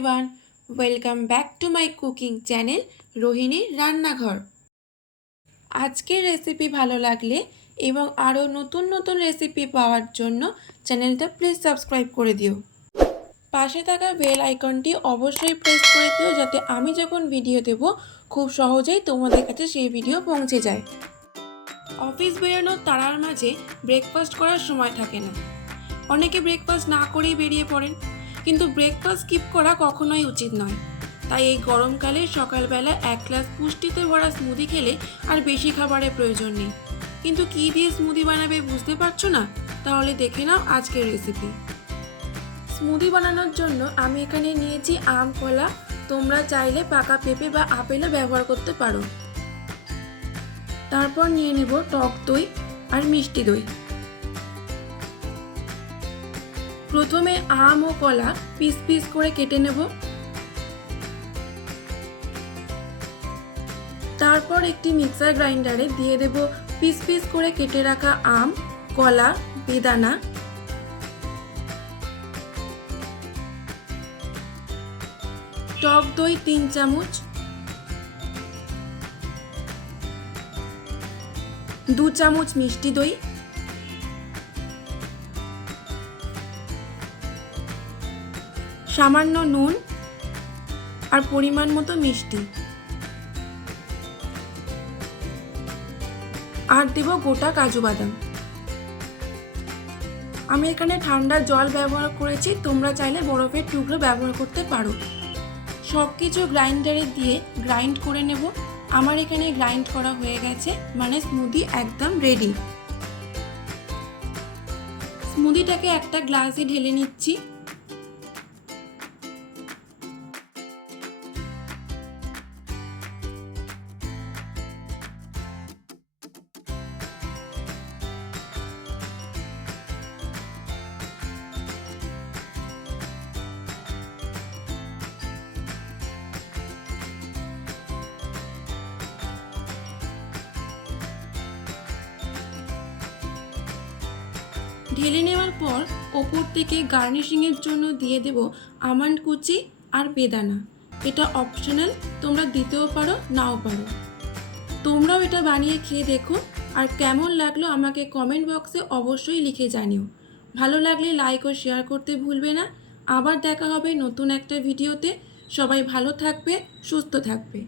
Everyone, welcome back to my cooking channel Rohini Rannaghar. आजकेर recipe भालो लागले एवं आरो नतून नतून रेसिपि पाওয়ার জন্য চ্যানেলটা প্লিজ সাবস্ক্রাইব করে দিও। পাশে থাকা বেল আইকনটি অবশ্যই প্রেস করে দিও যাতে আমি যখন ভিডিও দেব খুব সহজেই তোমাদের কাছে সেই ভিডিও পৌঁছে যায়। অফিস বেরোনোর তাড়ার মাঝে ব্রেকফাস্ট করার সময় থাকে না, অনেকে ব্রেকফাস্ট না করেই বেরিয়ে পড়েন, কিন্তু ব্রেকফাস্ট স্কিপ করা কখনোই উচিত নয়। তাই এই গরমকালে সকালবেলা এক গ্লাস পুষ্টিতে ভরা স্মুদি খেলে আর বেশি খাবারের প্রয়োজন নেই। কিন্তু কী দিয়ে স্মুদি বানাবে বুঝতে পারছো না? তাহলে দেখে নাও আজকের রেসিপি। স্মুদি বানানোর জন্য আমি এখানে নিয়েছি আম, কলা। তোমরা চাইলে পাকা পেঁপে বা আপেলও ব্যবহার করতে পারো। তারপর নিয়ে নেব টক দই আর মিষ্টি দই। প্রথমে আম ও কলা পিস পিস করে কেটে নেব। তারপর একটি মিক্সার গ্রাইন্ডারে দিয়ে দেব পিস পিস করে কেটে রাখা আম, কলা, বেদানা, টক দই 3 চামচ, 2 চামচ মিষ্টি দই, সামান্য নুন আর পরিমাণ মতো মিষ্টি, আর দেব গোটা কাজু বাদাম। আমি এখানে ঠান্ডা জল ব্যবহার করেছি, তোমরা চাইলে বরফের টুকরো ব্যবহার করতে পারো। সব কিছু গ্রাইন্ডারে দিয়ে গ্রাইন্ড করে নেব। আমার এখানে গ্রাইন্ড করা হয়ে গেছে, মানে স্মুদি একদম রেডি। স্মুদিটাকে একটা গ্লাসে ঢেলে নিচ্ছি। ঢেলে নেওয়ার পর ওপর থেকে গার্নিশিংয়ের জন্য দিয়ে দেব আমন্ড কুচি আর বেদানা। এটা অপশনাল, তোমরা দিতেও পারো নাও পারো। তোমরাও এটা বানিয়ে খেয়ে দেখো, আর কেমন লাগলো আমাকে কমেন্ট বক্সে অবশ্যই লিখে জানিও। ভালো লাগলে লাইক ও শেয়ার করতে ভুলবে না। আবার দেখা হবে নতুন একটা ভিডিওতে। সবাই ভালো থাকবে, সুস্থ থাকবে।